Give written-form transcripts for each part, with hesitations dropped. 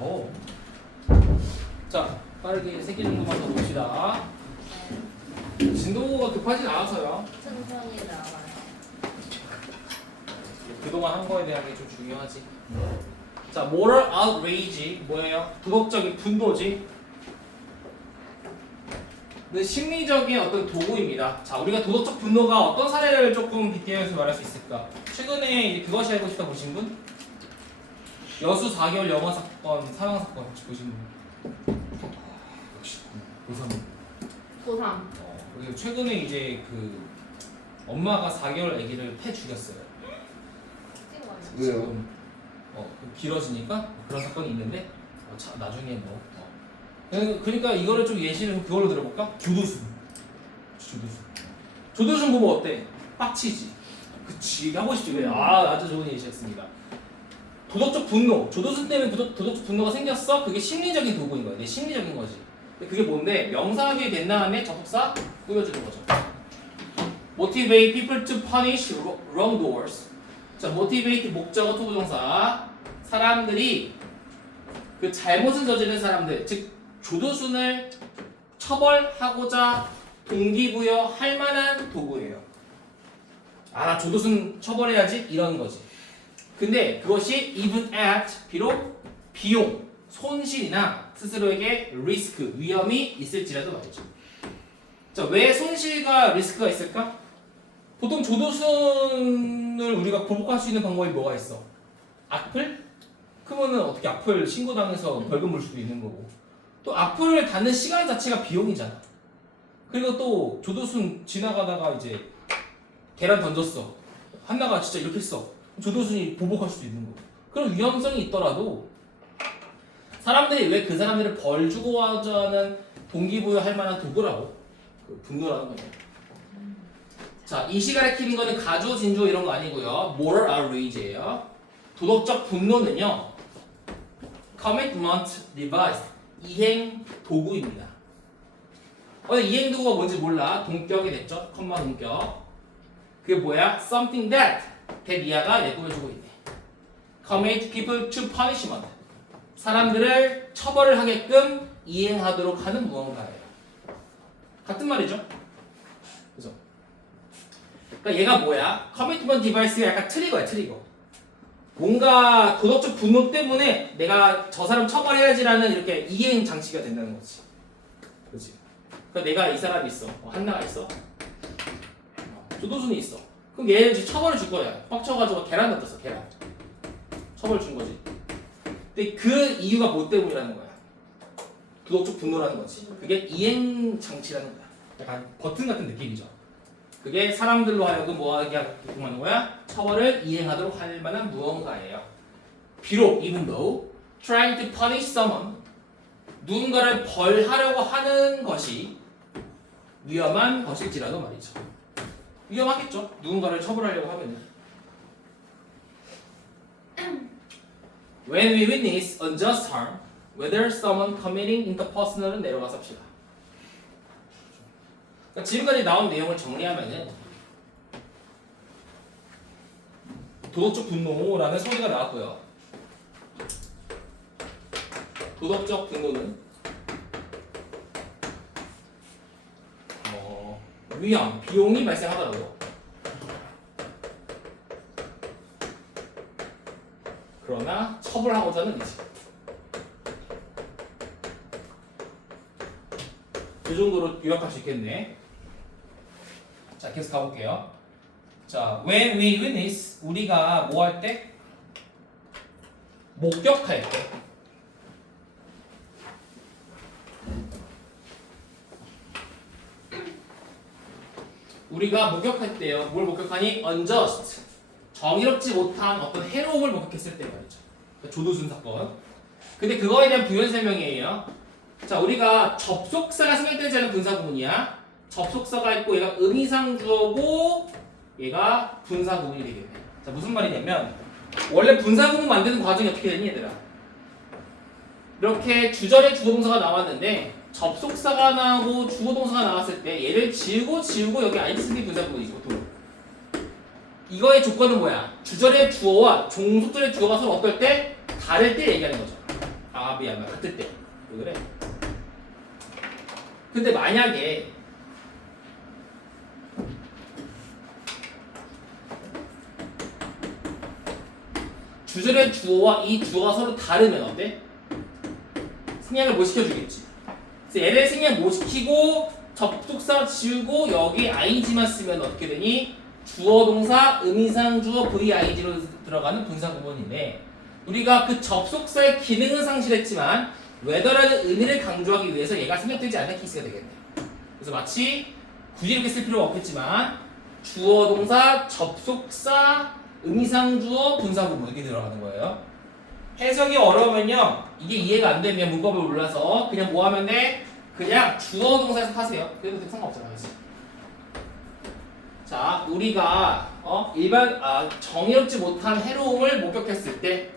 오. 자, 빠르게 3개 정도만 더 봅시다. 진도가 급하진 않아서요. 천천히 나와요. 그동안 한 거에 대한 게 좀 중요하지. 자, moral outrage 뭐예요? 도덕적인 분노지. 네, 심리적인 어떤 도구입니다. 자, 우리가 도덕적 분노가 어떤 사례를 조금 빗대어서 말할 수 있을까? 최근에 이제 그것이 알고 싶다 보신 분? 여수 4개월 영아 사건, 사망 사건 혹시 보신 분? 역시 고3. 고3. 그리고 최근에 이제 그 엄마가 4개월 아기를 패 죽였어요. 찍어요. 왜요? 길어지니까 그런 사건이 있는데 나중에 뭐 그러니까 이거를 좀 예시를 그걸로 들어볼까? 조두순 보면 어때? 빡치지. 그치 하고 싶지. 그래. 아주 좋은 예시였습니다. 도덕적 분노. 조두순 때문에 도덕적 분노가 생겼어? 그게 심리적인 도구인 거야. 내 심리적인 거지. 근데 그게 뭔데? 명사하게 된 다음에 접속사 꾸며주는 거죠. Motivate people to punish wrongdoers. 자, motivate 목적어 투부정사. 사람들이 그 잘못을 저지른 사람들, 즉 조두순을 처벌하고자 동기부여할 만한 도구예요. 나 조두순 처벌해야지 이런 거지. 근데 그것이 even at 비록 비용, 손실이나 스스로에게 리스크, 위험이 있을지라도 말이죠. 자, 왜 손실과 리스크가 있을까? 보통 조두순을 우리가 보복할 수 있는 방법이 뭐가 있어? 악플? 그러면은 어떻게 악플 신고당해서 벌금 물 수도 있는 거고, 또 악플을 닫는 시간 자체가 비용이잖아. 그리고 또 조두순 지나가다가 이제 계란 던졌어. 한나가 진짜 이렇게 했어. 조두순이 보복할 수도 있는 거고. 그런 위험성이 있더라도 사람들이 왜 그 사람들을 벌 주고 하자는 동기부여할 만한 도구라고. 그 분노라는 거예요. 자, 이 시간에 키는 거는 가주, 진주 이런 거 아니고요. moral outrage예요. 도덕적 분노는요, commitment device, 이행 도구입니다. 이행 도구가 뭔지 몰라. 동격이 됐죠? 컴마 동격. 그게 뭐야? something that 이하가 내꾸며주고 있네. commit people to punishment, 사람들을 처벌을 하게끔 이행하도록 하는 무언가예요. 같은 말이죠? 그죠? 그러니까 얘가 뭐야? commitment device가 약간 트리거야, 트리거. 뭔가 도덕적 분노 때문에 내가 저 사람 처벌해야지라는 이렇게 이행 장치가 된다는 거지. 그렇지? 그러니까 내가 이 사람이 있어. 한나가 있어. 조도순이 있어. 그럼 얘는 지금 처벌을 줄 거야. 빡쳐가지고 계란 던졌어, 계란. 처벌 준 거지. 근데 그 이유가 뭐 때문이라는 거야? 도덕적 분노라는 거지. 그게 이행 장치라는 거야. 약간 버튼 같은 느낌이죠. 그게 사람들로 하여금 뭐하게 하게끔 하는 거야? 처벌을 이행하도록 할 만한 무언가예요. 비록 even though trying to punish someone, 누군가를 벌하려고 하는 것이 위험한 것일지라도 말이죠. 위험하겠죠? 누군가를 처벌하려고 하면은. When we witness unjust harm, whether someone committing interpersonal은 내려가서 합시다. 그러니까 지금까지 나온 내용을 정리하면은 도덕적 분노라는 소리가 나왔고요. 도덕적 분노는 위험, 비용이 발생하더라도 그러나 처벌하고자 하는 의지. 이 정도로 요약할 수 있겠네. 자, 계속 가볼게요. 자, when we witness, 우리가 뭐 할 때? 목격할 때. 우리가 목격할 때요. 뭘 목격하니? unjust, 정의롭지 못한 어떤 해로움을 목격했을 때 말이죠. 그러니까 조두순 사건. 근데 그거에 대한 부연 설명이에요. 자, 우리가 접속사가 생략되지 않은 분사구문이야. 접속사가 있고 얘가 의미상 주어고 얘가 분사구문이 되겠네. 자, 무슨 말이냐면 원래 분사구문 만드는 과정이 어떻게 되니 얘들아? 이렇게 주절에 주어동사가 나왔는데 접속사가 나오고 주어동사가 나왔을 때 얘를 지우고 여기 아이디스디 분사구문이지 보통. 이거의 조건은 뭐야? 주절의 주어와 종속절의 주어가 서로 어떨 때? 다를 때 얘기하는 거죠. 미안 같을 때. 왜 그래? 근데 만약에 주절의 주어와 이 주어가 서로 다르면 어때? 생략을 못 시켜주겠지. 그래서 얘를 생략 못 시키고 접속사 지우고 여기 ing만 쓰면 어떻게 되니? 주어 동사 의미상 주어 VIG로 들어가는 분사 구문인데 우리가 그 접속사의 기능은 상실했지만 whether라는 의미를 강조하기 위해서 얘가 생략되지 않는 케이스가 되겠네. 그래서 마치 굳이 이렇게 쓸 필요가 없겠지만 주어 동사 접속사 의미상 주어 분사 구문 이렇게 들어가는 거예요. 해석이 어려우면요 이게 이해가 안 되면 문법을 몰라서 그냥 뭐 하면 돼? 그냥 주어 동사 해석하세요. 그래도 상관없잖아요. 자, 우리가 일반 정의롭지 못한 해로움을 목격했을 때,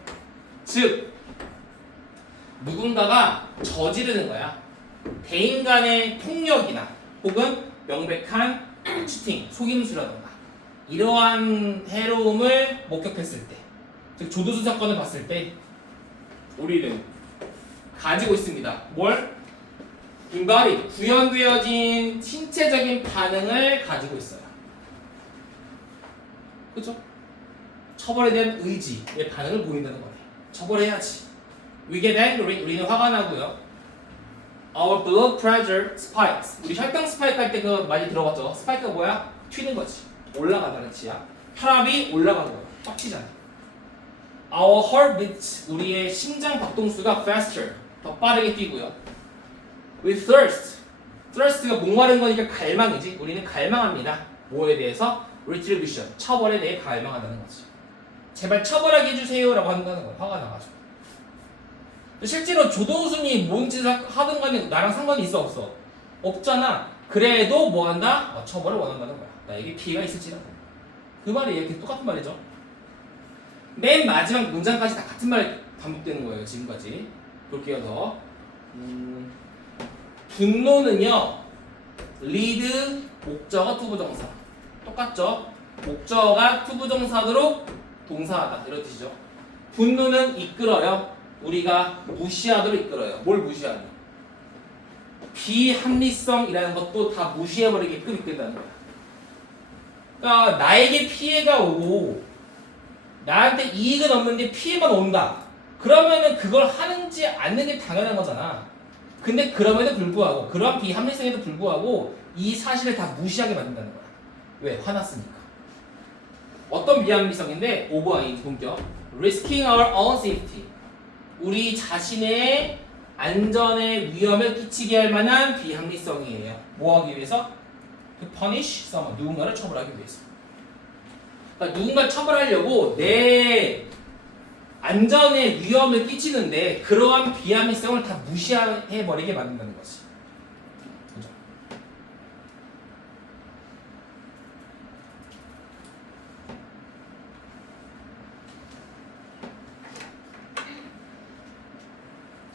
즉 누군가가 저지르는 거야. 대인 간의 폭력이나 혹은 명백한 치팅, 속임수라던가 이러한 해로움을 목격했을 때, 즉 조두순 사건을 봤을 때 우리는 가지고 있습니다. 뭘? embodied, 구현되어진 신체적인 반응을 가지고 있어요. 그죠? 처벌에 대한 의지의 반응을 보인다는 거네. 처벌해야지. We get angry, 우리는 화가 나고요. Our blood pressure spikes. 우리 혈당 스파이크 할 때 그거 많이 들어봤죠? 스파이크가 뭐야? 튀는 거지. 올라간다는 뜻이야. 혈압이 올라가는 거야. 빡치잖아. Our heart beats. 우리의 심장 박동수가 faster. 더 빠르게 뛰고요. We thirst. thirst가 목마른 거니까 갈망이지. 우리는 갈망합니다. 뭐에 대해서? retribution. 처벌에 대해 갈망한다는 거지. 제발 처벌하게 해주세요라고 한다는 거야. 화가 나가지고. 실제로 조동순이 뭔 짓을 하든 간에 나랑 상관이 있어 없어? 없잖아. 그래도 뭐 한다? 처벌을 원한다는 거야. 나에게 피해가 있을지라도. 그 말이 이렇게 똑같은 말이죠. 맨 마지막 문장까지 다 같은 말이 반복되는 거예요. 지금까지. 볼게요 더. 분노는요. lead 목적어 투부정사. 똑같죠? 목적어가 투부정사도록 동사하다. 이런 뜻이죠. 분노는 이끌어요. 우리가 무시하도록 이끌어요. 뭘 무시하니? 비합리성이라는 것도 다 무시해버리게끔 이끈다는 거야. 그러니까 나에게 피해가 오고 나한테 이익은 없는데 피해만 온다. 그러면은 그걸 하는지 않는 게 당연한 거잖아. 근데 그럼에도 불구하고 그러한 비합리성에도 불구하고 이 사실을 다 무시하게 만든다는 거야. 왜? 화났으니까. 어떤 비합리성인데 오버아인 본격 risking our own safety. 우리 자신의 안전에 위험을 끼치게 할 만한 비합리성이에요. 뭐 하기 위해서? To punish someone. 누군가를 처벌하기 위해서. 그러니까 누군가를 처벌하려고 내 안전에 위험을 끼치는데 그러한 비합리성을 다 무시해버리게 만든다는 거지. 그죠?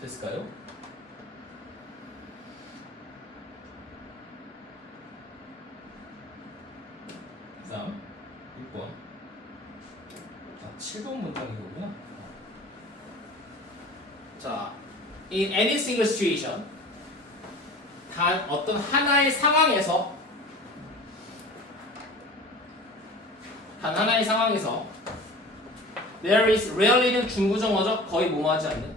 됐을까요? 그 다음 6번. 자, 7번 문장이거든요. 자, in any single situation, 단 어떤 하나의 상황에서 there is rarely는 중부정어적 거의 뭐뭐하지 않는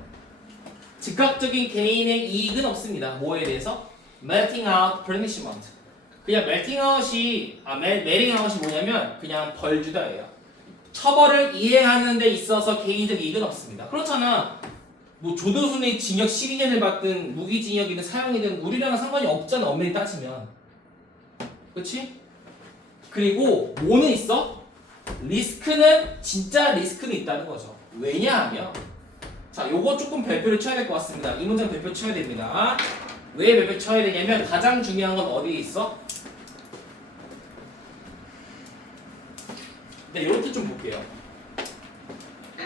즉각적인 개인의 이익은 없습니다. 뭐에 대해서? melting out punishment. 그냥 melting out이 뭐냐면 그냥 벌주다예요. 처벌을 이행하는 데 있어서 개인적 이익은 없습니다. 그렇잖아. 뭐 조두순이 징역 12년을 받든 무기징역이든 사형이든 우리랑은 상관이 없잖아. 엄밀히 따지면. 그렇지? 그리고 뭐는 있어? 리스크는 진짜 리스크는 있다는 거죠. 왜냐하면 자, 요거 조금 별표를 쳐야 될 것 같습니다. 이 문장 별표 쳐야 됩니다. 왜 별표 쳐야 되냐면 가장 중요한 건 어디에 있어? 네, 이렇게 좀 볼게요.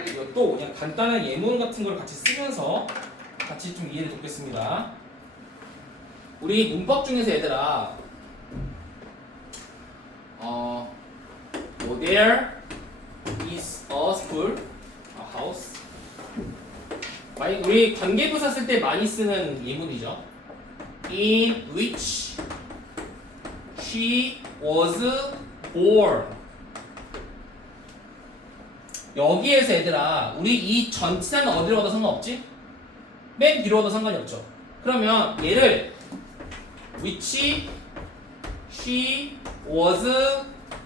이것도 그냥 간단한 예문 같은 걸 같이 쓰면서 같이 좀 이해를 돕겠습니다. 우리 문법 중에서 얘들아 there is a school, a house 우리 관계부사 쓸 때 많이 쓰는 예문이죠. In which she was born. 여기에서 얘들아, 우리 이 전치사는 어디로 가도 상관없지? 맨 뒤로 가도 상관이 없죠. 그러면 얘를 which she was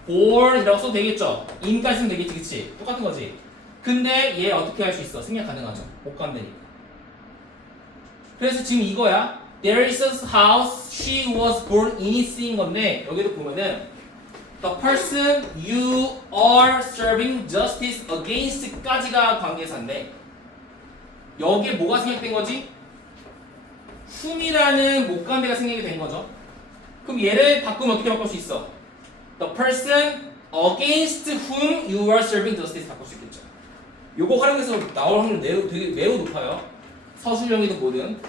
born 이라고 써도 되겠죠? in까지 쓰면 되겠지, 그치? 똑같은 거지. 근데 얘 어떻게 할 수 있어? 생략 가능하죠. 못 간다니까. 그래서 지금 이거야. There is a house she was born in이 쓰인 건데 여기도 보면은 the person you are serving justice against까지가 관계사인데 여기에 뭐가 생략된 거지? whom이라는 목관대가 생략이 된 거죠. 그럼 얘를 바꾸면 어떻게 바꿀 수 있어? The person against whom you are serving justice 바꿀 수 있겠죠. 요거 활용해서 나올 확률 매우 높아요. 서술형이든 뭐든.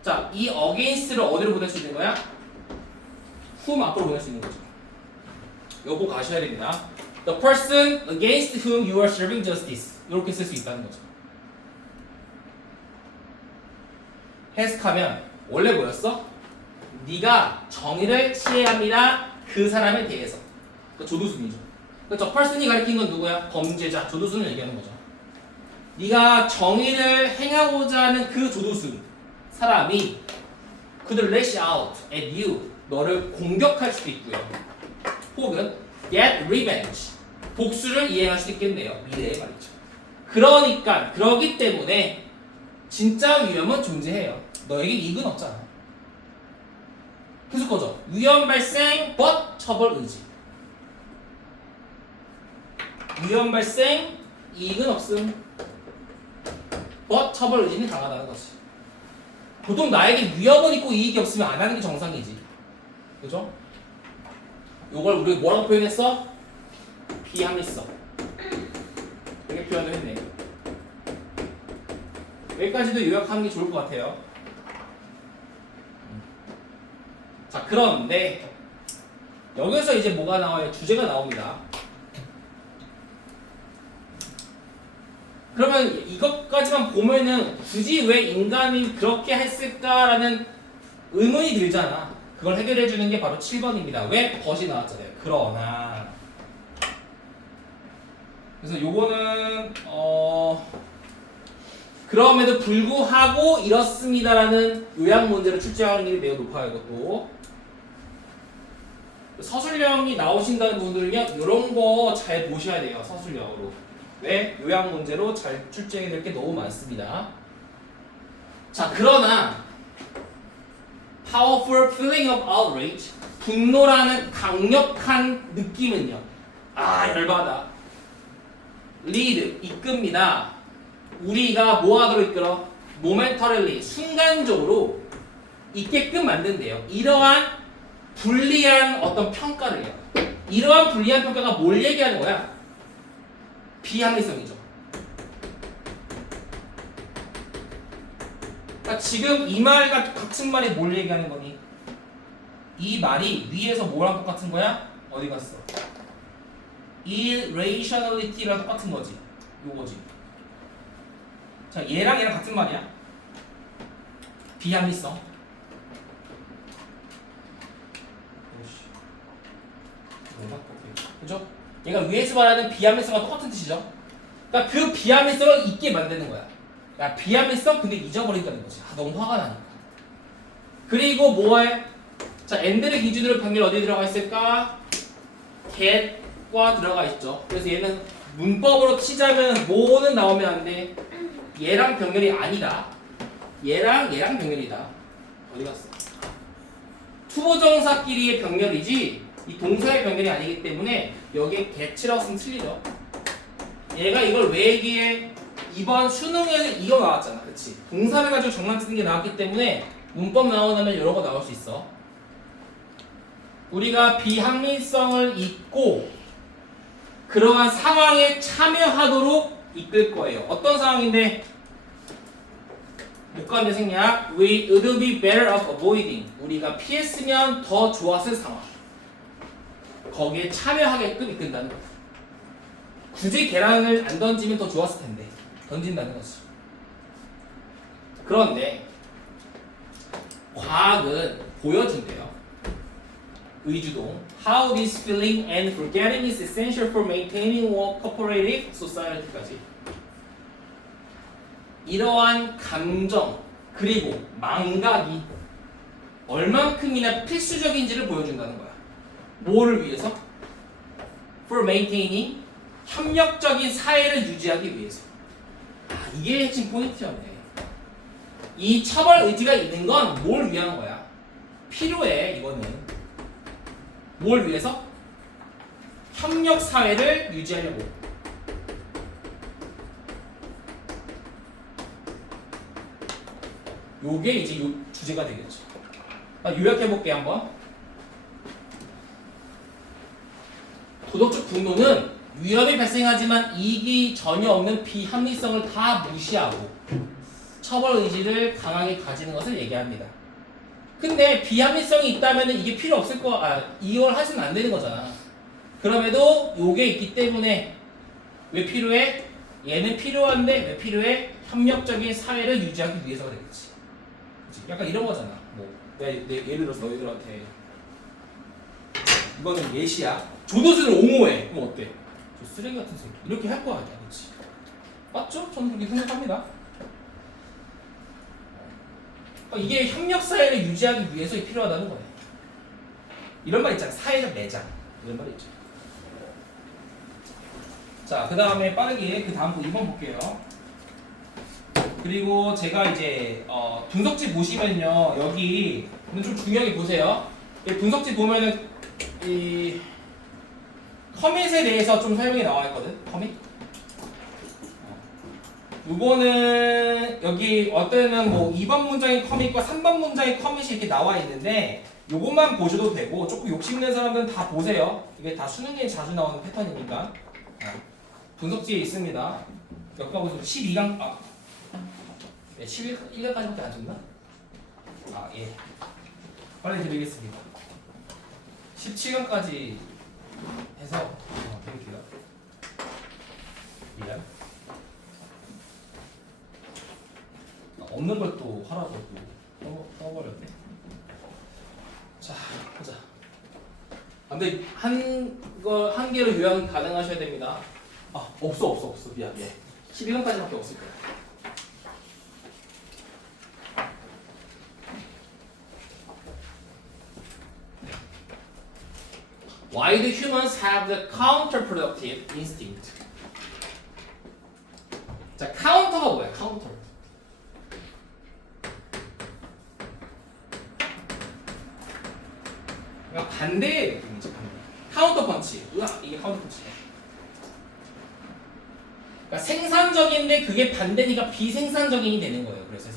자, 이 against를 어디로 보낼 수 있는 거야? whom 앞으로 보낼 수 있는 거죠. 요거 가셔야 됩니다. The person against whom you are serving justice 이렇게 쓸 수 있다는 거죠. 해석하면 원래 뭐였어? 네가 정의를 취해야 합니다. 그 사람에 대해서. 그러니까 조두순이죠. 그러니까 저 person이 가리킨 건 누구야? 범죄자, 조두순을 얘기하는 거죠. 네가 정의를 행하고자 하는 그 조두순 사람이 그들 lash out at you 너를 공격할 수도 있고요. 혹은 get revenge 복수를 이행할 수도 있겠네요. 미래에 말이죠. 그러니까 그러기 때문에 진짜 위험은 존재해요. 너에게 이익은 없잖아. 계속 거죠. 위험 발생 but 처벌 의지. 위험 발생 이익은 없음 but 처벌 의지는 강하다는 거지. 보통 나에게 위험은 있고 이익이 없으면 안 하는 게 정상이지. 그죠? 요걸 우리 뭐라고 표현했어? 비합리성. 이렇게 표현을 했네. 여기까지도 요약하는 게 좋을 것 같아요. 자, 그런데 여기서 이제 뭐가 나와요? 주제가 나옵니다. 그러면 이것까지만 보면은 굳이 왜 인간이 그렇게 했을까라는 의문이 들잖아. 그걸 해결해 주는 게 바로 7번입니다. 왜? 벗이 나왔잖아요. 그러나 그래서 요거는 그럼에도 불구하고 이렇습니다라는 요약 문제를 출제하는 게 매우 높아요. 이것도 서술형이 나오신다는 분들은요 이런 거 잘 보셔야 돼요. 서술형으로. 왜? 요약 문제로 잘 출제해 될 게 너무 많습니다. 자, 그러나 powerful feeling of outrage 분노라는 강력한 느낌은요. 아, 열받아. lead 이끕니다. 우리가 뭐하도록 이끌어? momentarily 순간적으로 있게끔 만든대요. 이러한 불리한 어떤 평가를요. 이러한 불리한 평가가 뭘 얘기하는 거야? 비합리성이죠. 그러니까 지금 이 말과 같은 말이 뭘 얘기하는 거니? 이 말이 위에서 뭐랑 똑같은 거야? 어디 갔어? irrationality랑 똑같은 거지. 요거지. 자, 얘랑 같은 말이야. 비합리성. 그죠? 얘가 위에서 말하는 비합리성과 똑같은 뜻이죠. 그러니까 그 비합리성을 잊게 만드는 거야. 야, 비합리성 근데 잊어버린다는 거지. 아, 너무 화가 나니까. 그리고 뭐해? 자, and를 기준으로 변결 어디 들어가 있을까? get과 들어가 있죠. 그래서 얘는 문법으로 치자면 뭐는 나오면 안 돼. 얘랑 병렬이 아니다. 얘랑 병렬이다. 어디 갔어? 투부정사끼리의 병렬이지 이 동사의 병렬이 아니기 때문에 여기에 get이라고 쓰면 틀리죠. 얘가 이걸 왜 얘기해? 이번 수능에는 이거 나왔잖아. 그치? 동사를 가지고 장난치는 게 나왔기 때문에 문법 나오면 여러 거 나올 수 있어. 우리가 비합리성을 잊고 그러한 상황에 참여하도록 이끌 거예요. 어떤 상황인데? 목관대 생략 We would be better off avoiding 우리가 피했으면 더 좋았을 상황 거기에 참여하게끔 이끈다는 거야. 굳이 계란을 안 던지면 더 좋았을 텐데 던진다는 거지. 그런데 과학은 보여준대요. 의주동. How this feeling and forgetting is essential for maintaining a cooperative society까지. 이러한 감정 그리고 망각이 얼만큼이나 필수적인지를 보여준다는 거야. 뭐를 위해서? For maintaining 협력적인 사회를 유지하기 위해서. 아, 이게 핵심 포인트였네. 이 처벌 의지가 있는 건 뭘 위한 거야? 필요해. 이거는 뭘 위해서? 협력 사회를 유지하려고. 요게 이제 요 주제가 되겠죠. 요약해 볼게 한번. 도덕적 분노는 위험이 발생하지만 이익이 전혀 없는 비합리성을 다 무시하고 처벌 의지를 강하게 가지는 것을 얘기합니다. 근데 비합리성이 있다면 이게 필요 없을 이걸 하시면 안 되는 거잖아. 그럼에도 요게 있기 때문에 왜 필요해? 얘는 필요한데 왜 필요해? 협력적인 사회를 유지하기 위해서가 되겠지. 그치? 약간 이런 거잖아. 뭐 내 예를 들어서 너희들한테 이거는 예시야. 조도수를 옹호해. 그럼 어때? 저 쓰레기 같은 새끼. 이렇게 할 거 아니야, 그렇지? 맞죠? 저는 그렇게 생각합니다. 이게 협력 사회를 유지하기 위해서 필요하다는 거예요. 이런 말 있잖아. 사회적 매장. 이런 말 있죠. 자, 그 다음에 빠르게 그 다음 거 2번 볼게요. 그리고 제가 이제 분석지 보시면요, 여기 좀 중요하게 보세요. 분석지 보면은 이 커밋에 대해서 좀 설명이 나와 있거든. 커밋. 요거는 여기 어때는 뭐 2번 문장의 커밋과 3번 문장의 커밋이 이렇게 나와 있는데 요것만 보셔도 되고 조금 욕심낸 사람들은 다 보세요. 이게 다 수능에 자주 나오는 패턴이니까. 분석지에 있습니다. 몇 가 보시면 12강 11강까지밖에 안 줬나? 예. 빨리 드리겠습니다. 17강까지 해서 드릴게요. 미안. 없는 걸 또 하라고 또 써버렸네. 자, 보자. 근데 한 개로 요약이 가능하셔야 됩니다. 없어. 미안. 12강까지밖에 없을 거야. Why do humans have the counterproductive instinct? 자, 카운터가 뭐야? 카운터. 그러니까 반대의 느낌이죠. 카운터 펀치. 이게 카운터 펀치네. 그러니까 생산적인데 그게 반대니까 비생산적인이 되는 거예요. 그래서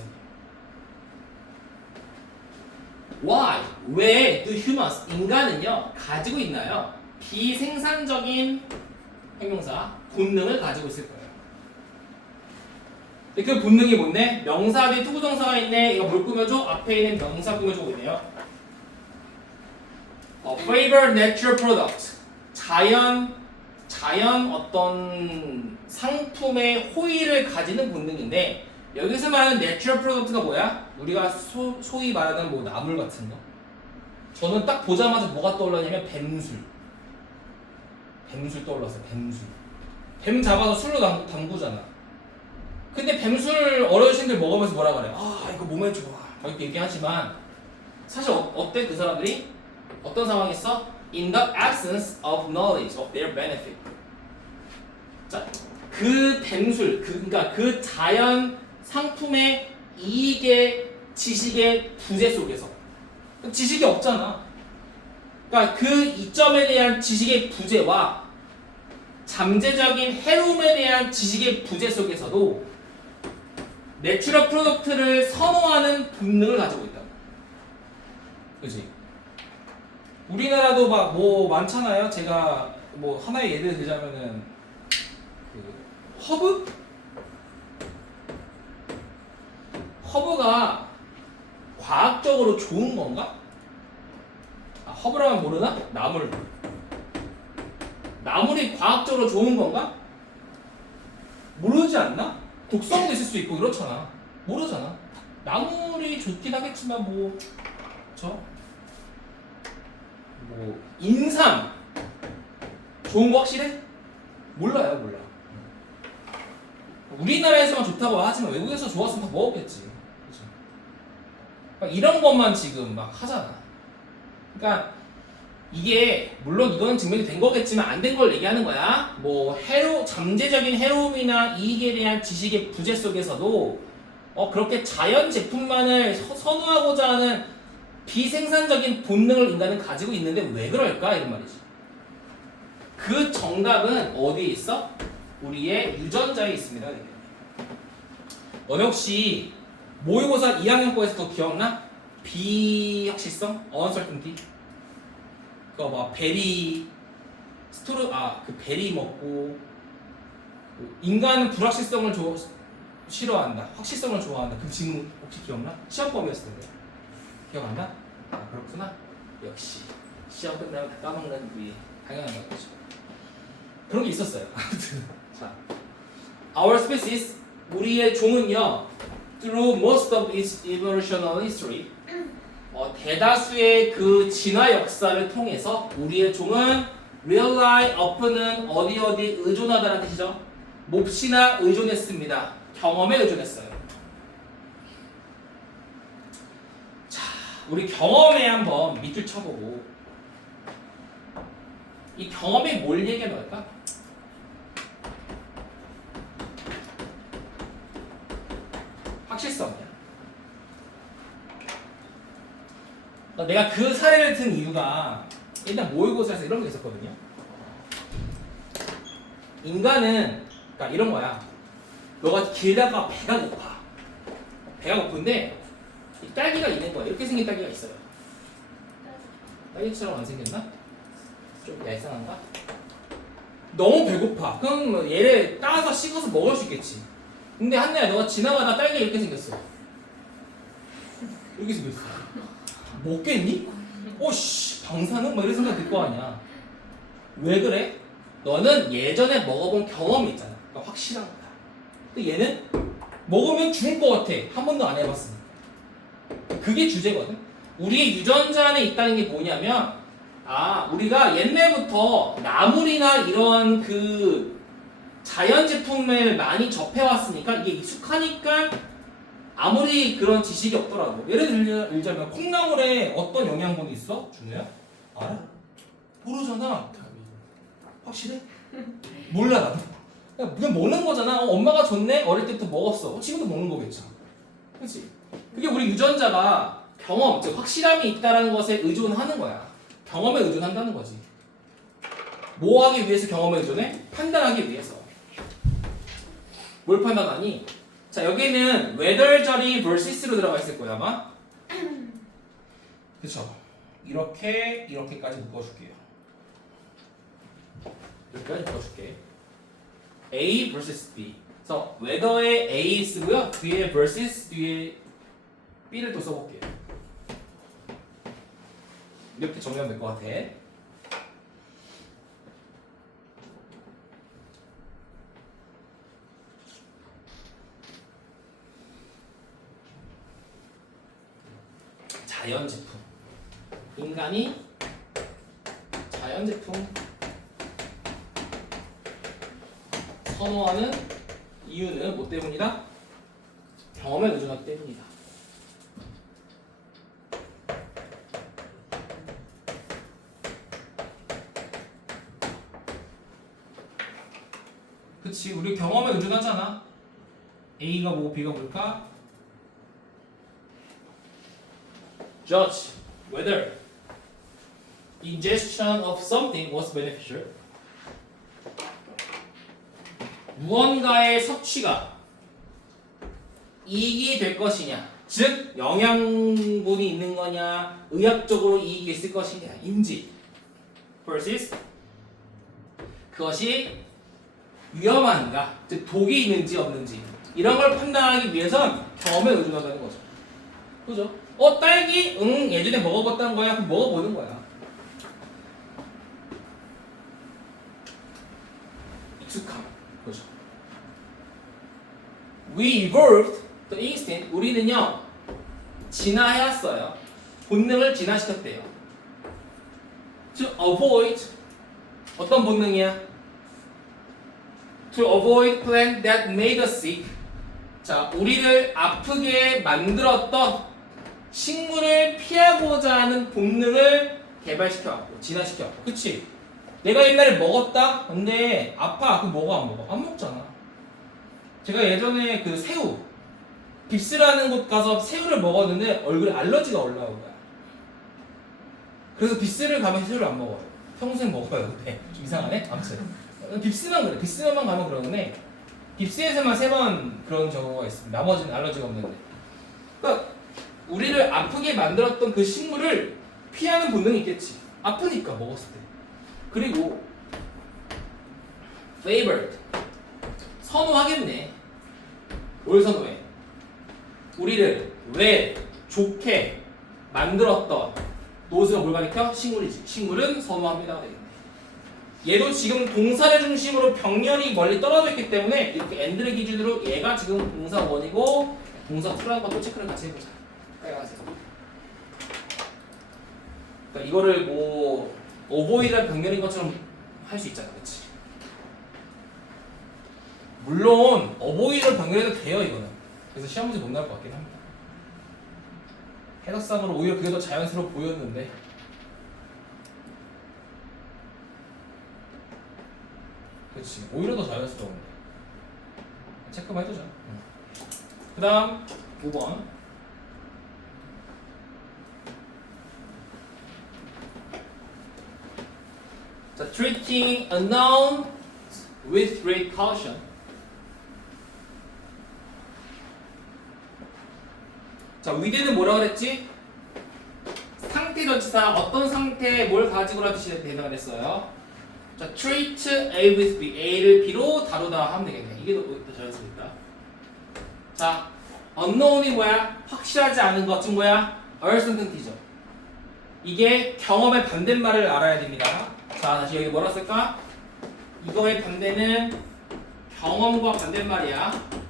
Why? 왜 do humans, 인간은요 가지고 있나요? 비생산적인 형용사, 본능을 가지고 있을 거예요. 근데 그 본능이 뭔데? 명사 뒤에 투부정사가 있네. 이거 뭘 꾸며줘? 앞에 있는 명사 꾸며주고 있네요. Favor natural product. 자연 어떤 상품의 호의를 가지는 본능인데 여기서 말하는 내추럴 프로덕트가 뭐야? 우리가 소위 말하는 뭐 나물 같은 거. 저는 딱 보자마자 뭐가 떠올랐냐면 뱀술 떠올랐어요. 뱀 잡아서 술로 담그잖아. 근데 뱀술 어르신들 먹으면서 뭐라 그래? 이거 몸에 좋아 이렇게 얘기하지만 사실 어때? 그 사람들이 어떤 상황이었어? In the absence of knowledge of their benefit. 자, 그 뱀술 그러니까 그 자연 상품의 이익의 지식의 부재 속에서 지식이 없잖아. 그러니까 그 이점에 대한 지식의 부재와 잠재적인 해로움에 대한 지식의 부재 속에서도 내추럴 프로덕트를 선호하는 본능을 가지고 있다. 그렇지? 우리나라도 막 뭐 많잖아요. 제가 뭐 하나의 예를 들자면은 허브가 과학적으로 좋은 건가? 허브라면 모르나? 나물이 과학적으로 좋은 건가? 모르지 않나? 독성도 있을 수 있고 그렇잖아. 모르잖아. 나물이 좋긴 하겠지만 뭐 인삼 좋은 거 확실해? 몰라요, 몰라. 우리나라에서만 좋다고 하지만 외국에서 좋았으면 다 먹었겠지. 그치? 그러니까 이런 것만 지금 막 하잖아. 그러니까 이게 물론 이건 증명이 된 거겠지만 안 된 걸 얘기하는 거야. 뭐 잠재적인 해로움이나 이익에 대한 지식의 부재 속에서도 그렇게 자연 제품만을 선호하고자 하는 비생산적인 본능을 인간은 가지고 있는데 왜 그럴까? 이런 말이지. 그 정답은 어디에 있어? 우리의 유전자에 있습니다. 너네 혹시 모의고사 2학년 거에서 더 기억나? 비확실성? uncertainty? 그거 막 베리 그 베리 먹고 인간은 불확실성을 싫어한다. 확실성을 좋아한다. 그 질문 혹시 기억나? 시험범위였을 텐데. 기억 안 나? 아, 그렇구나. 역시 시험 끝나면 다 까먹는 우리 당연한 거죠. 그런 게 있었어요. 아무튼 자, our species 우리의 종은요, through most of its evolutionary history, 대다수의 그 진화 역사를 통해서 우리의 종은 rely upon은 어디 의존하다는 뜻이죠. 몹시나 의존했습니다. 경험에 의존했어요. 자, 우리 경험에 한번 밑줄 쳐보고 이 경험이 뭘 얘기하는 걸까? 확실성이야. 내가 그 사례를 든 이유가 일단 모의고사에서 이런 게 있었거든요. 인간은 그러니까 이런 거야. 너가 길다가 배가 고파. 배가 고픈데 이 딸기가 있는 거야. 이렇게 생긴 딸기가 있어요. 딸기처럼 안 생겼나? 좀 얄쌍한가? 너무 배고파. 그럼 뭐 얘를 따서 씻어서 먹을 수 있겠지. 근데 한나야 너가 지나가다 딸기가 이렇게 생겼어. 이렇게 생겼어. 먹겠니? 오씨 방사능? 막 이런 생각 들 거 아니야. 왜 그래? 너는 예전에 먹어본 경험이 있잖아. 그러니까 확실한 거야. 근데 얘는 먹으면 죽을 것 같아. 한 번도 안 해봤으니까. 그게 주제거든. 우리의 유전자 안에 있다는 게 뭐냐면 우리가 옛날부터 나물이나 이런 그 자연 제품을 많이 접해왔으니까 이게 익숙하니까 아무리 그런 지식이 없더라도 예를 들자면 콩나물에 어떤 영양분이 있어? 준우야? 알아? 모르잖아. 확실해? 몰라 나도. 그냥 먹는 거잖아. 엄마가 줬네? 어릴 때부터 먹었어. 지금도 먹는 거겠죠. 그렇지? 그게 우리 유전자가 경험, 즉 확실함이 있다는 것에 의존하는 거야. 경험에 의존한다는 거지. 뭐 하기 위해서 경험에 의존해? 판단하기 위해서. 뭘 판단하니? 자, 여기는 whether절이 versus로 들어가 있을 거야 아마. 그쵸? 이렇게까지 묶어줄게요. 여기까지 묶어줄게. A vs B. 그래서 whether에 A 쓰고요. 뒤에 versus 뒤에 B를 또 써볼게요. 이렇게 정리하면 될 것 같아. 자연제품. 인간이 자연제품 선호하는 이유는 뭐 때문이다? 경험에 의존하기 때문이다. 그치, 우리 경험에 의존하잖아. A가 뭐고 B가 뭘까? Judge whether ingestion of something was beneficial. 무언가의 섭취가 이익이 될 것이냐, 즉 영양분이 있는 거냐, 의학적으로 이익이 있을 것이냐 인지 versus 그것이 위험한가, 즉 독이 있는지 없는지 이런 걸 판단하기 위해선 경험에 의존한다는 거죠. 그죠? 딸기? 응, 예전에 먹어봤다는 거야. 그럼 먹어보는 거야. 익숙함. 그죠? We evolved the instinct. 우리는요, 진화해왔어요. 본능을 진화시켰대요. To avoid 어떤 본능이야? To avoid plan that made us sick. 자, 우리를 아프게 만들었던 식물을 피하고자 하는 본능을 개발시켜왔고 진화시켜왔고. 그치? 내가 옛날에 먹었다? 근데 아파. 그럼 먹어 안 먹어? 안 먹잖아. 제가 예전에 그 새우 빕스라는 곳 가서 새우를 먹었는데 얼굴에 알러지가 올라온 거야. 그래서 빕스를 가면 새우를 안 먹어요. 평생 먹어요. 근데 좀 이상하네? 아무튼 빕스만 그래. 빕스만 가면 그러는데 빕스에서만 3번 그런 경우가 있습니다. 나머지는 알러지가 없는데. 그러니까 우리를 아프게 만들었던 그 식물을 피하는 본능이 있겠지. 아프니까 먹었을 때. 그리고 favored 선호하겠네. 뭘 선호해? 우리를 왜 좋게 만들었던 노스가 뭘 가리켜? 식물이지. 식물은 선호합니다가 되겠네. 얘도 지금 동사를 중심으로 병렬이 멀리 떨어져 있기 때문에 이렇게 and를 기준으로 얘가 지금 동사 1이고 동사 2라는 것도 체크를 같이 해보자. 가세요. 그러니까 이거를 뭐 avoid한 병렬인 것처럼 할 수 있잖아, 그렇지? 물론 avoid를 병렬해도 돼요, 이거는. 그래서 시험 문제 못 나올 것 같긴 합니다. 해석상으로 오히려 그게 더 자연스러워 보였는데. 그렇지, 오히려 더 자연스러운데. 체크만 해두자. 그 다음 5번. 자, treating a noun with great caution. 자, with는 뭐라 그랬지? 상태 전치사 어떤 상태에 뭘 가지고라도 대상을 했어요. 자, treat A with B, A를 B로 다루다 하면 되겠네. 이게 더 자연스럽다. 자, unknown이 뭐야? 확실하지 않은 것. 지금 뭐야? uncertainty죠. 이게 경험의 반대말을 알아야 됩니다. 자, 다시 여기 뭐라 쓸까? 이거의 반대는 경험과 반대말이야.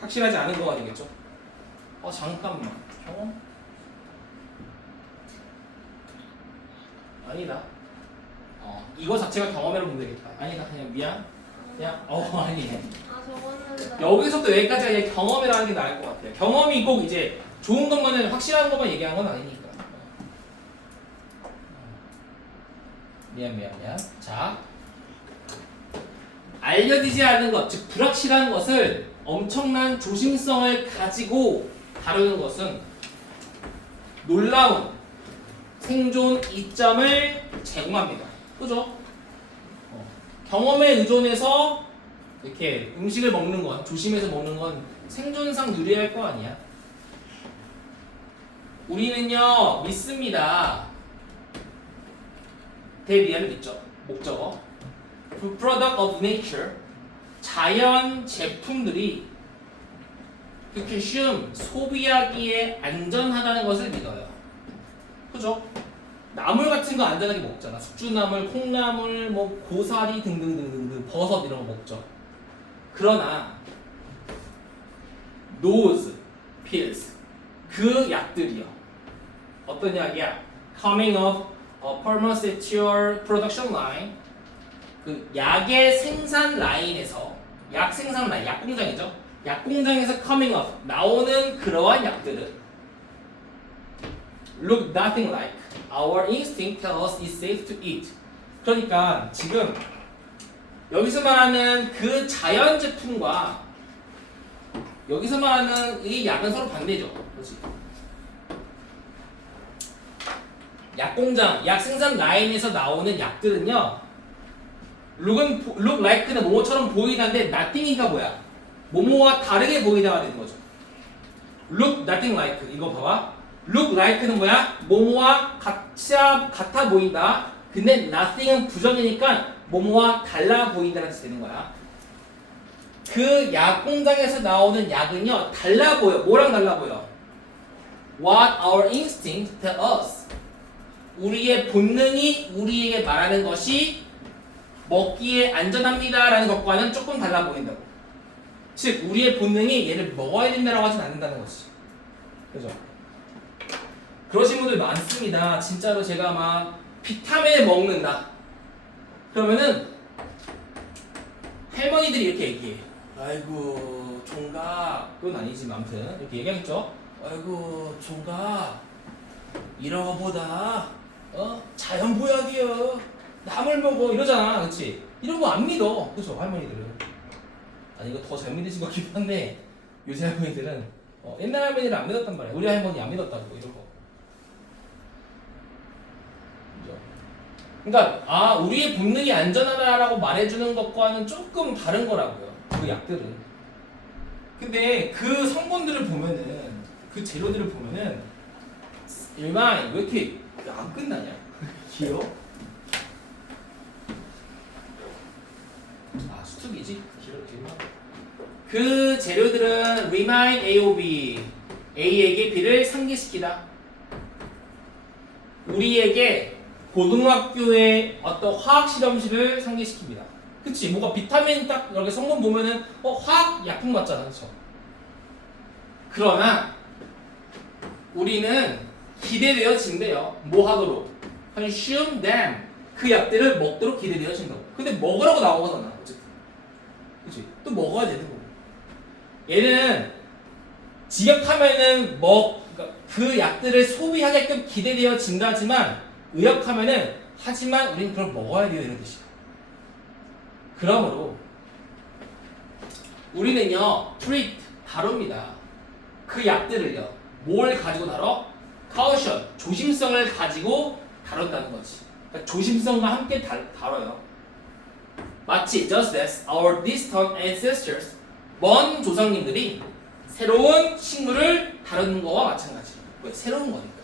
확실하지 않은 거가 되겠죠? 잠깐만. 경험? 아니다. 이거 자체가 경험이라고 보면 되겠다. 아니다. 그냥 미안. 그냥 아니네. 아 적었는데. 여기서부터 여기까지가 그냥 경험이라는 게 나을 것 같아요. 경험이 꼭 이제 좋은 것만은 확실한 것만 얘기한 건 아니니까. 미안. 자, 알려지지 않은 것, 즉 불확실한 것을 엄청난 조심성을 가지고 다루는 것은 놀라운 생존 이점을 제공합니다. 그죠? 경험에 의존해서 이렇게 음식을 먹는 건, 조심해서 먹는 건 생존상 유리할 거 아니야. 우리는요 믿습니다. 대비하는 믿죠. 목적어. Product of nature. 자연 제품들이 to consume 소비하기에 안전하다는 것을 믿어요. 그죠? 나물 같은 거 안전하게 먹잖아. 숙주나물, 콩나물, 뭐 고사리 등등등등 버섯 이런 거 먹죠. 그러나 those pills 그 약들이요. 어떤 약이야? Coming of a pharmaceutical production line 그 약의 생산 라인에서 약 생산 라인, 약 공장이죠. 약 공장에서 coming of 나오는 그러한 약들은 look nothing like our instinct tell us it's safe to eat. 그러니까 지금 여기서 말하는 그 자연 제품과 여기서 말하는 이 약은 서로 반대죠. 그렇지? 약 공장, 약 생산 라인에서 나오는 약들은요. look like는 뭐뭐처럼 보이다인데 nothing이가 뭐야? 뭐뭐와 다르게 보이다가 되는 거죠. look nothing like 이거 봐봐. look like는 뭐야? 뭐뭐와 같아 보인다. 근데 nothing은 부정이니까 뭐뭐와 달라 보인다는 뜻이 되는 거야. 그 약 공장에서 나오는 약은요 달라 보여. 뭐랑 달라 보여? What our instinct tell us. 우리의 본능이 우리에게 말하는 것이 먹기에 안전합니다라는 것과는 조금 달라 보인다고. 즉 우리의 본능이 얘를 먹어야 된다라고 하진 않는다는 거지. 그죠? 그러신 분들 많습니다. 진짜로 제가 막 비타민을 먹는다. 그러면은 할머니들이 이렇게 얘기해. 아이고 종각, 그건 아니지만 아무튼 이렇게 얘기하겠죠. 아이고 종각, 이런 거보다 자연 보약이요, 나물 먹어 이러잖아. 그렇지? 이런 거 안 믿어. 그죠? 할머니들은. 아니 이거 더 잘 믿으신 것 같기도 한데 요새 할머니들은 옛날 할머니를 안 믿었단 말이야. 우리 할머니 안 믿었다고 이런 거. 그죠? 그러니까 우리의 본능이 안전하다라고 말해주는 것과는 조금 다른 거라고요. 그 약들은. 근데 그 성분들을 보면은, 그 재료들을 보면은 일반 왜 이렇게 안 끝나냐? 귀여워? 수특이지? 길어. 그 재료들은 remind A o B, A에게 B를 상기시키다. 우리에게 고등학교의 어떤 화학 실험실을 상기시킵니다. 그치? 뭐가 비타민 딱 이렇게 성분 보면은 화학 약품 같잖아, 그쵸? 그러나 우리는 기대되어진대요. 뭐 하도록? consume them. 그 약들을 먹도록 기대되어진다고. 근데 먹으라고 나온 거잖아, 어쨌든. 그치? 또 먹어야 되는 거고. 얘는 직역하면은 그러니까 그 약들을 소비하게끔 기대되어진다지만 의역하면은 하지만 우리는 그걸 먹어야 돼요, 이런 뜻이야. 그러므로 우리는요 treat, 다룹니다. 그 약들을요 뭘 가지고 다뤄? caution, 조심성을 가지고 다룬다는 거지. 그러니까 조심성과 함께 다뤄요. 마치 just as our distant ancestors, 먼 조상님들이 새로운 식물을 다루는 거와 마찬가지. 왜? 새로운 거니까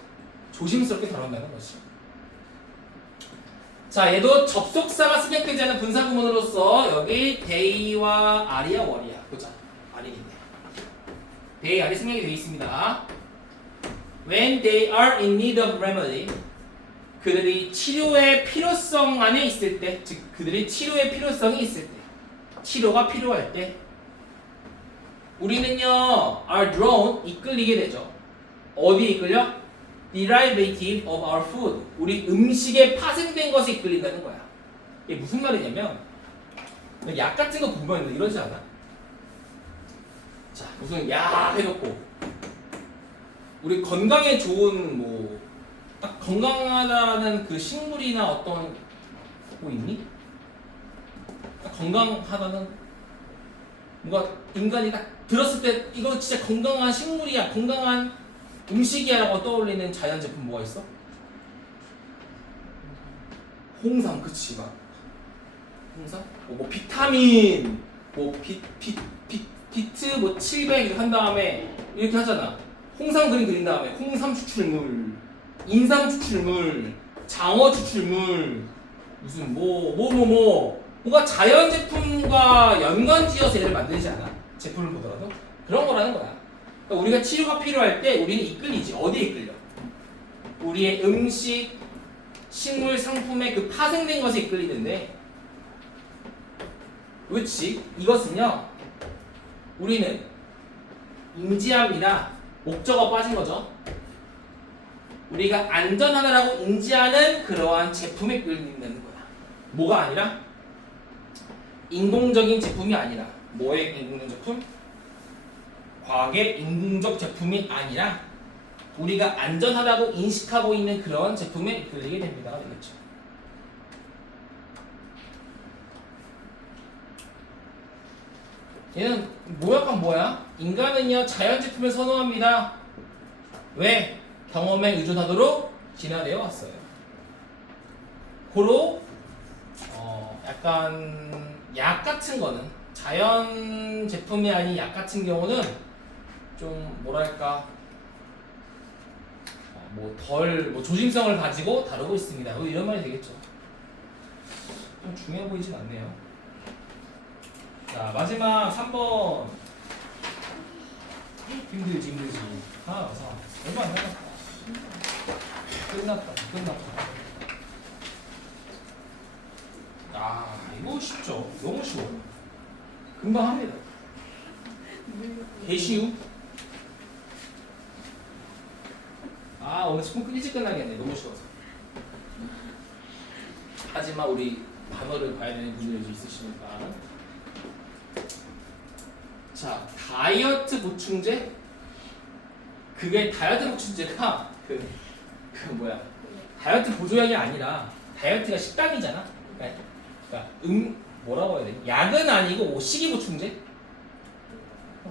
조심스럽게 다룬다는 거지. 자, 얘도 접속사가 생략되지 않은 분사구문으로서 여기 they와 are야 were야. 보자. are인데. they, are 생략이 되어 있습니다. When they are in need of remedy, 그들이 치료의 필요성 안에 있을 때, 즉 그들이 치료의 필요성이 있을 때, 치료가 필요할 때, 우리는요 are drawn, 이끌리게 되죠. 어디에 이끌려? derivative of our food, 우리 음식에 파생된 것에 이끌린다는 거야. 이게 무슨 말이냐면 약 같은 거 보면 이러지 않아? 자, 무슨 약 해놓고 우리 건강에 좋은 뭐 딱 건강하다는 그 식물이나 어떤 뭐 있니? 딱 건강하다는 뭔가 인간이 딱 들었을 때 이거 진짜 건강한 식물이야, 건강한 음식이야 라고 떠올리는 자연 제품 뭐가 있어? 홍삼, 그치? 막 홍삼? 뭐 비타민 비트 뭐 700 한 다음에 이렇게 하잖아. 홍삼 그린 다음에 홍삼 추출물, 인삼 추출물, 장어 추출물, 무슨 뭔가 자연 제품과 연관지어서 얘를 만들지 않아? 제품을 보더라도 그런 거라는 거야. 그러니까 우리가 치료가 필요할 때 우리는 이끌리지. 어디에 이끌려? 우리의 음식, 식물, 상품의 그 파생된 것에 이끌리는데, 그렇지? 이것은요 우리는 인지합니다. 목적어 빠진 거죠. 우리가 안전하다라고 인지하는 그러한 제품에 이끌린다는 거야. 뭐가 아니라? 인공적인 제품이 아니라. 뭐의 인공적 제품? 과학의 인공적 제품이 아니라 우리가 안전하다고 인식하고 있는 그런 제품에 이끌리게 됩니다. 되겠죠. 얘는 모약한 뭐야? 인간은요 자연 제품을 선호합니다. 왜? 경험에 의존하도록 진화되어 왔어요. 고로 약간 약 같은 거는, 자연 제품이 아닌 약 같은 경우는 좀 뭐랄까 덜 조심성을 가지고 다루고 있습니다. 이런 말이 되겠죠. 좀 중요해 보이진 않네요. 자, 마지막 3번. 힘들지. 하나 와서 얼마 안 남았다. 끝났다. 이거 쉽죠? 너무 쉬워요. 금방 합니다. 개쉬우. 아 오늘 10분 일찍 끝나겠네. 너무 쉬워서. 하지만 우리 단어를 봐야 되는 분들이 좀 있으시니까. 자, 다이어트 보충제. 그게 다이어트 보충제가 그 뭐야? 다이어트 보조약이 아니라 다이어트가 식단이잖아. 그러니까 뭐라고 해야 돼? 약은 아니고 식이 보충제?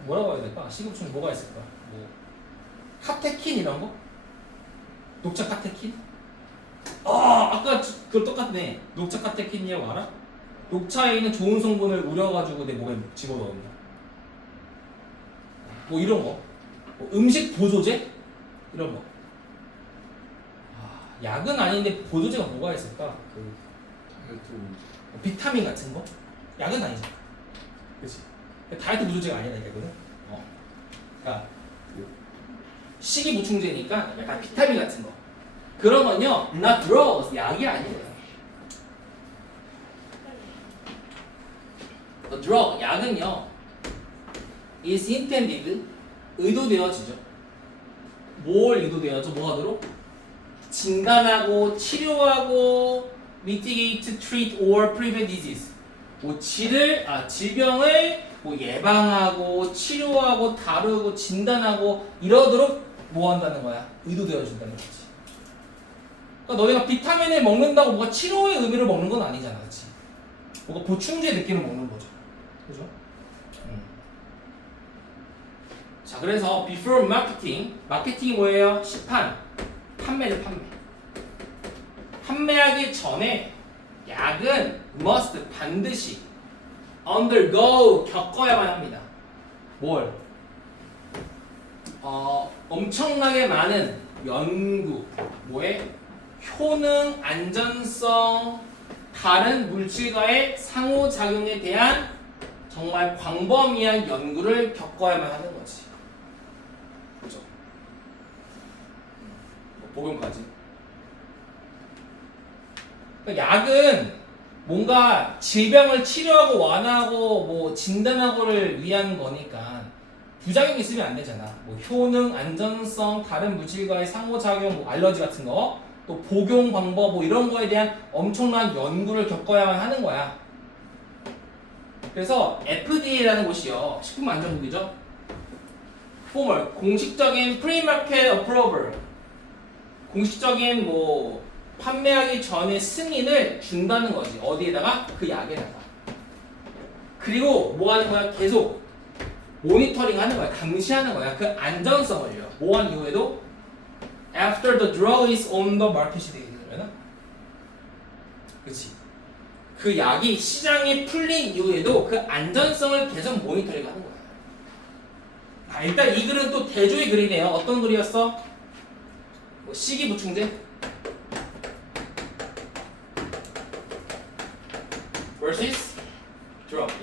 뭐라고 해야 될까? 식이 보충제 뭐가 있을까? 뭐 카테킨 이런 거? 녹차 카테킨? 아까 그걸 똑같네. 녹차 카테킨이라고 알아? 녹차에 있는 좋은 성분을 우려가지고 내 몸에 집어넣는다. 뭐 이런 거. 뭐 음식 보조제? 이런 거. 약은 아닌데 보조제가 뭐가 있을까? 비타민 같은 거? 약은 아니잖아. 그치? 다이어트 보조제가 아니라니까 이거는. 그러니까 식이 보충제니까 약간 비타민 같은 거. 그런 건요, not drugs, 약이 아니에요. The drug, 약은요, is intended, 의도되어지죠. 뭘 의도되어져? 뭐 하도록? 진단하고, 치료하고, mitigate, treat, or prevent disease. 뭐 질병을 뭐 예방하고, 치료하고, 다루고, 진단하고, 이러도록 뭐 한다는 거야? 의도되어진다는 거지. 그러니까 너네가 비타민을 먹는다고 뭐가 치료의 의미를 먹는 건 아니잖아, 그렇지? 뭐가 보충제 느낌을 먹는 거죠, 그죠? 자, 그래서 before marketing, 마케팅이 뭐예요? 시판, 판매를 판매하기 전에 약은 must 반드시 undergo 겪어야만 합니다. 뭘? 엄청나게 많은 연구, 뭐에? 효능, 안전성, 다른 물질과의 상호작용에 대한 정말 광범위한 연구를 겪어야만 하는 거지. 그죠? 복용까지. 그러니까 약은 뭔가 질병을 치료하고 완화하고 뭐 진단하고를 위한 거니까 부작용이 있으면 안 되잖아. 뭐 효능, 안전성, 다른 물질과의 상호작용, 뭐 알러지 같은 거, 또 복용 방법 뭐 이런 거에 대한 엄청난 연구를 겪어야만 하는 거야. 그래서 FDA라는 곳이요, 식품안전국이죠. 포멀 공식적인 프리마켓 어프로벌, 공식적인 뭐 판매하기 전에 승인을 준다는 거지. 어디에다가? 그 약에다가. 그리고 뭐 하는 거야? 계속 모니터링 하는 거야. 감시하는 거야. 그 안전성을요. 뭐 한 이후에도 after the drug is on the market이 되거든. 그치? 그 약이 시장에 풀린 이후에도 그 안전성을 계속 모니터링 하는 거야. 일단 이 글은 또 대조의 글이네요. 어떤 글이었어? 뭐 식이 보충제? versus drug.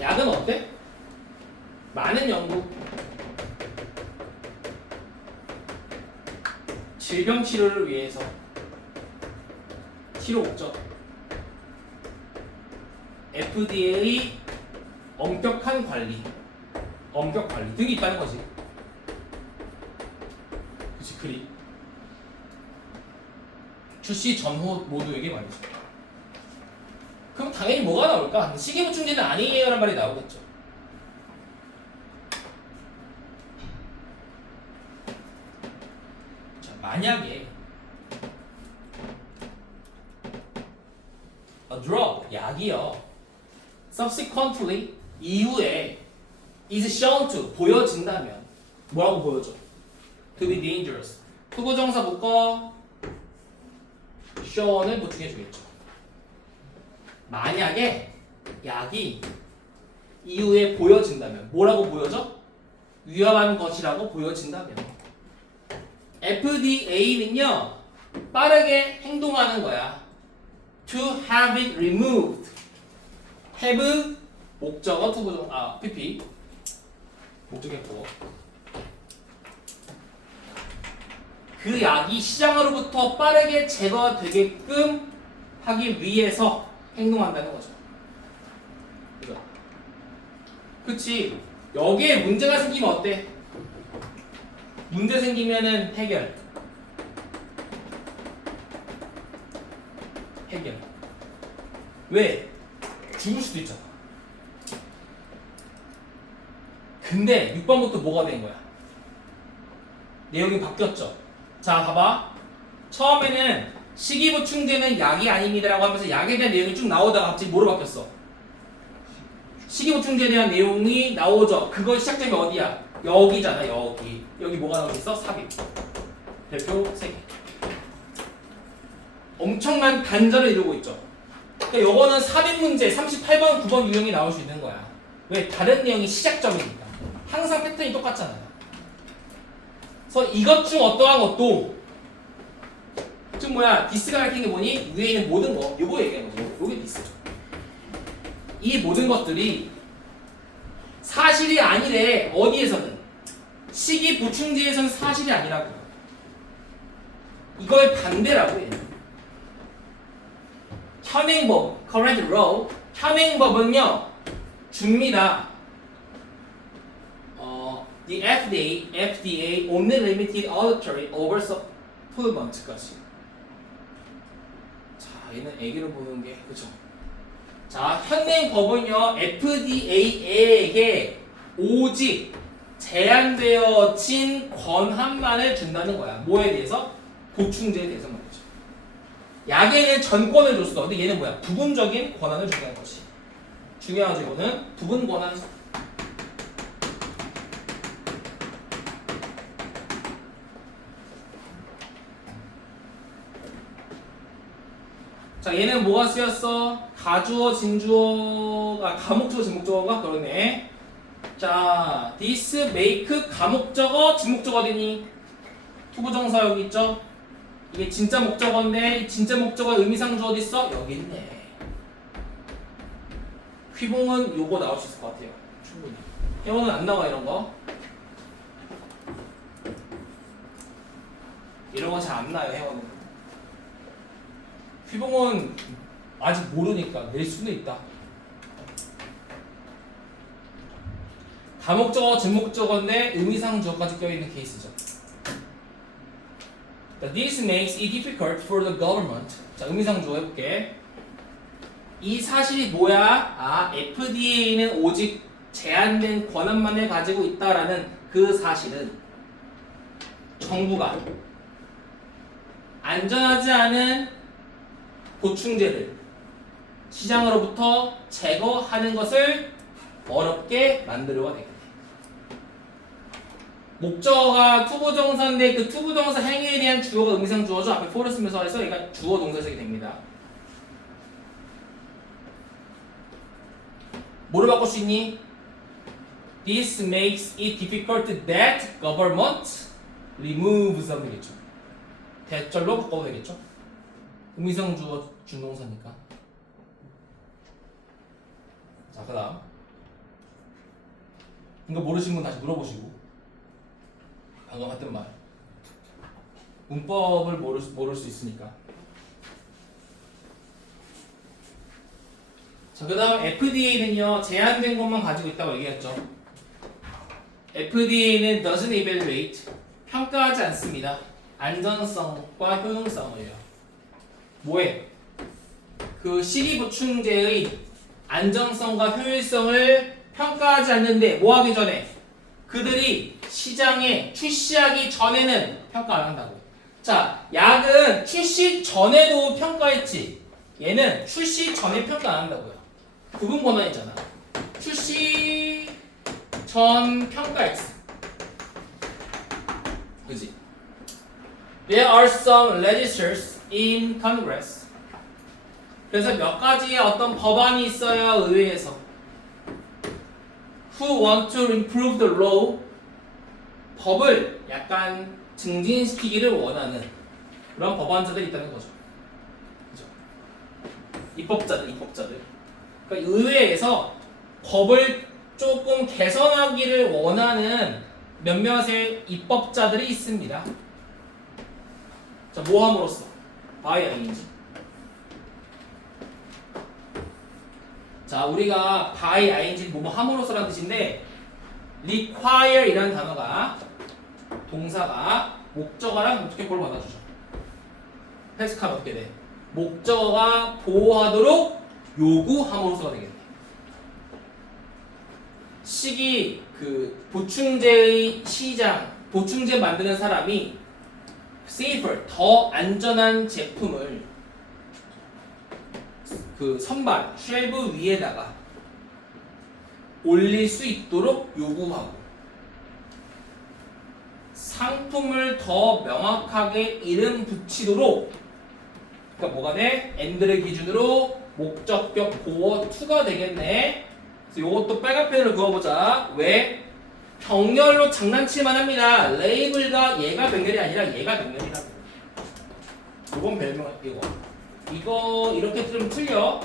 약은 어때? 많은 연구, 질병 치료를 위해서 치료 목적, FDA의 엄격한 관리, 엄격 관리 등이 있다는 거지. 그치, 글이 출시 전후 모두에게 말이죠. 그럼 당연히 뭐가 나올까? 식이 보충제는 아니에요 라는 말이 나오겠죠. 자, 만약에 a drug, 약이요, subsequently, 이후에 is shown to, 보여진다면 뭐라고 보여줘? to be dangerous. 투부정사 묶어 show를 보충해 주겠죠. 만약에 약이 이후에 보여진다면 뭐라고 보여져? 위험한 것이라고 보여진다면 FDA는요 빠르게 행동하는 거야. To have it removed. have 목적어 투부정 PP 목적의 보어. 그 약이 시장으로부터 빠르게 제거되게끔 하기 위해서 행동한다는 거죠. 그죠? 그치? 여기에 문제가 생기면 어때? 문제 생기면은 해결. 왜? 죽을 수도 있잖아. 근데 6번부터 뭐가 된 거야? 내용이 바뀌었죠. 자, 봐봐. 처음에는 식이보충제는 약이 아닙니다라고 하면서 약에 대한 내용이 쭉 나오다가 갑자기 뭐로 바뀌었어? 식이보충제에 대한 내용이 나오죠. 그거 시작점이 어디야? 여기잖아, 여기. 여기 뭐가 나오고 있어? 삽입. 별표 3개. 엄청난 단절을 이루고 있죠. 그러니까 요거는 삽입 문제 38번, 9번 유형이 나올 수 있는 거야. 왜? 다른 내용이 시작점이니까. 항상 패턴이 똑같잖아요. 그래서 이것 중 어떠한 것도 즉 뭐야? 디스가 가리키는 게 뭐니? 위에 있는 모든 거. 요거 얘기하는 거죠. 요게 디스. 이 모든 것들이 사실이 아니래. 어디에서는? 식이보충제에서는 사실이 아니라고. 이거의 반대라고 해요. 현행법, current law. 현행법은요, 줍니다. The FDA only limited auditory over supplement까지. 자, 얘는 애기로 보는 게 그죠? 자, 현행법은요, FDA에게 오직 제한되어진 권한만을 준다는 거야. 뭐에 대해서? 보충제에 대해서 말이죠. 약에는 전권을 줬어. 근데 얘는 뭐야? 부분적인 권한을 준다는 거지. 중요하죠, 이거는. 부분 권한. 자, 얘는 뭐가 쓰였어? 가주어, 진주어가 가목적어, 진목적어가 그러네. 자, this make 가목적어, 진목적어 되니? 투부정사 여기 있죠? 이게 진짜 목적어인데 진짜 목적어 의미상주 어디 있어? 여기 있네. 휘봉은 요거 나올 수 있을 것 같아요. 충분히. 혜원은 안 나와 이런 거. 이런 거 잘 안 나요 혜원은. 휘봉은 아직 모르니까 낼 수는 있다. 다목적어, 진목적어인데 의미상주어까지 껴있는 케이스죠. This makes it difficult for the government. 자, 의미상주어 해볼게. 이 사실이 뭐야? 아, FDA는 오직 제한된 권한만을 가지고 있다라는 그 사실은 정부가 안전하지 않은 보충제를 시장으로부터 제거하는 것을 어렵게 만들어가 되겠네. 목적어가 투부정사인데 그 투부정사 행위에 대한 주어가 의미상 주어죠. 앞에 for를 쓰면서 해서 얘가 주어 동사적이 됩니다. 뭐를 바꿀 수 있니? This makes it difficult that government removes them 되겠죠. 대절로 바꿔도 되겠죠. 의미상 주어 준동사니까. 자, 그 다음 이거 모르신 분 다시 물어보시고. 방금 했던 말 문법을 모를 수 있으니까. 자, 그 다음 FDA는요 제한된 것만 가지고 있다고 얘기했죠. FDA는 doesn't evaluate 평가하지 않습니다. 안전성과 효용성을요. 뭐해? 그 식이보충제의 안전성과 효율성을 평가하지 않는데 뭐 하기 전에? 그들이 시장에 출시하기 전에는 평가 안 한다고. 자, 약은 출시 전에도 평가했지. 얘는 출시 전에 평가 안 한다고요. 구분 권한이잖아. 출시 전 평가했어. 그지? There are some legislators in Congress. 그래서 몇 가지의 어떤 법안이 있어요, 의회에서. Who want to improve the law? 법을 약간 증진시키기를 원하는 그런 법안자들이 있다는 거죠. 그죠? 입법자들. 그러니까 의회에서 법을 조금 개선하기를 원하는 몇몇의 입법자들이 있습니다. 자, 뭐 함으로써? by ing. 자, 우리가 by ing 뭐뭐 함으로써라는 뜻인데 require 이라는 단어가 동사가 목적어랑 어떻게 그걸 받아주죠. 해석하면 어떻게 돼? 목적어가 보호하도록 요구함으로써가 되겠네. 시기 그 보충제의 시장, 보충제 만드는 사람이 safer 더 안전한 제품을 그 선반 쉘브 위에다가 올릴 수 있도록 요구하고 상품을 더 명확하게 이름 붙이도록 그러니까 뭐가 돼? and를 기준으로 목적격 보어 2가 되겠네. 그래서 이것도 빨간 펜으로 그어보자. 왜? 병렬로 장난칠만 합니다. 레이블과 얘가 병렬이 아니라 얘가 병렬이라고. 이건 별명 이거 이렇게 들으면 틀려.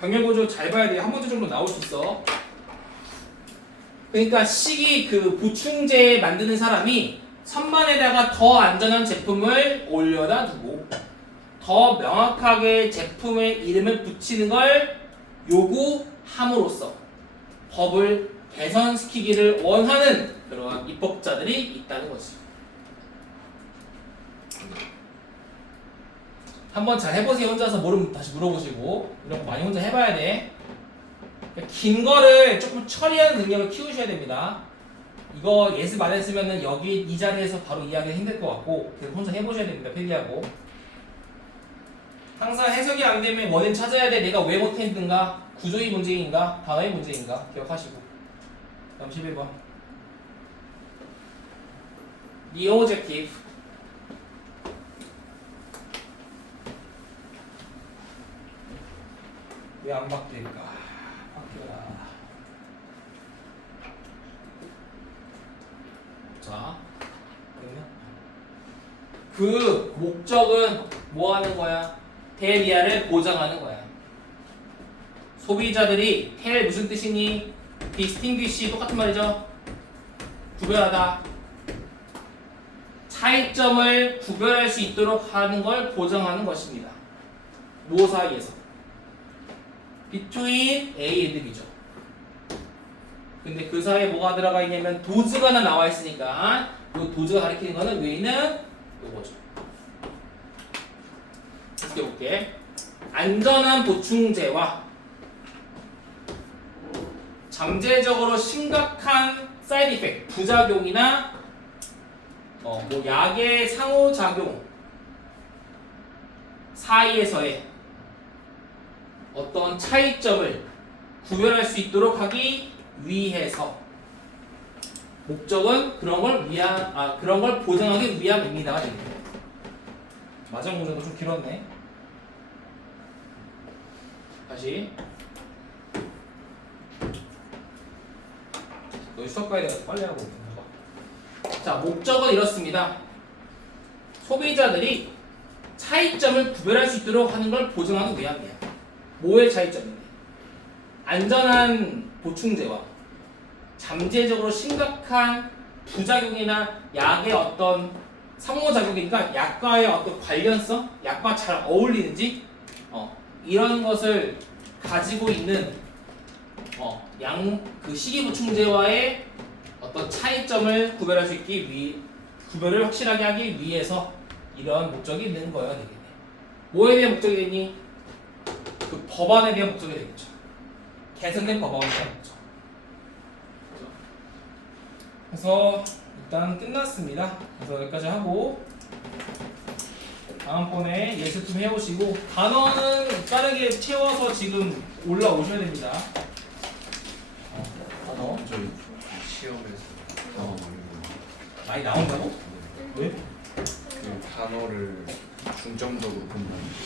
병렬 구조 잘 봐야 돼. 한 문제 정도 나올 수 있어. 그러니까 시기 그 보충제 만드는 사람이 선반에다가 더 안전한 제품을 올려다 두고 더 명확하게 제품의 이름을 붙이는 걸 요구함으로써 법을 개선시키기를 원하는 그러한 입법자들이 있다는 거지. 한번 잘 해보세요. 혼자서 모르면 다시 물어보시고 이런 거 많이 혼자 해봐야 돼. 긴 거를 조금 처리하는 능력을 키우셔야 됩니다. 이거 예습 안 했으면은 여기 이 자리에서 바로 이해하기 힘들 것 같고 그래서 혼자 해보셔야 됩니다. 필기하고 항상 해석이 안 되면 원인 찾아야 돼. 내가 왜 못했는가? 구조의 문제인가? 단어의 문제인가? 기억하시고. 다음 11번. The objective 왜 안 바뀔까? 바뀌어라. 자, 그러면 그 목적은 뭐 하는 거야? 텔리아를 보장하는 거야. 소비자들이 텔 무슨 뜻이니? distinguish 똑같은 말이죠. 구별하다. 차이점을 구별할 수 있도록 하는 걸 보장하는 것입니다. 뭐 사이에서? between A and B죠. 근데 그 사이에 뭐가 들어가 있냐면 도즈가 하나 나와 있으니까 이 도즈가 가리키는 거는 위는 요거죠. 계속해 볼게. 안전한 보충제와 잠재적으로 심각한 사이드 이펙트, 부작용이나 뭐 약의 상호작용 사이에서의 어떤 차이점을 구별할 수 있도록 하기 위해서 목적은 그런 걸 보장하기 위함입니다. 마지막 문제도 좀 길었네. 다시. 너희 수업 가야 돼서 빨리 하고. 자, 목적은 이렇습니다. 소비자들이 차이점을 구별할 수 있도록 하는 걸 보장하기 위함이야. 뭐의 차이점이냐? 안전한 보충제와 잠재적으로 심각한 부작용이나 약의 어떤 상호작용이니까 약과의 어떤 관련성, 약과 잘 어울리는지 이런 것을 가지고 있는 그 식이보충제와의 어떤 차이점을 구별할 수 있기 구별을 확실하게 하기 위해서 이런 목적이 있는 거야 되겠네. 뭐에 대한 목적이 되니? 그 법안에 대한 목적이 되겠죠. 개선된 법안에 대한 목적. 그래서 일단 끝났습니다. 그래서 여기까지 하고 다음번에 예습 좀 해보시고 단어는 빠르게 채워서 지금 올라오셔야 됩니다. 단어 저희 시험에서 단어 많이 나온다고? 왜? 그 단어를 중점적으로 본다는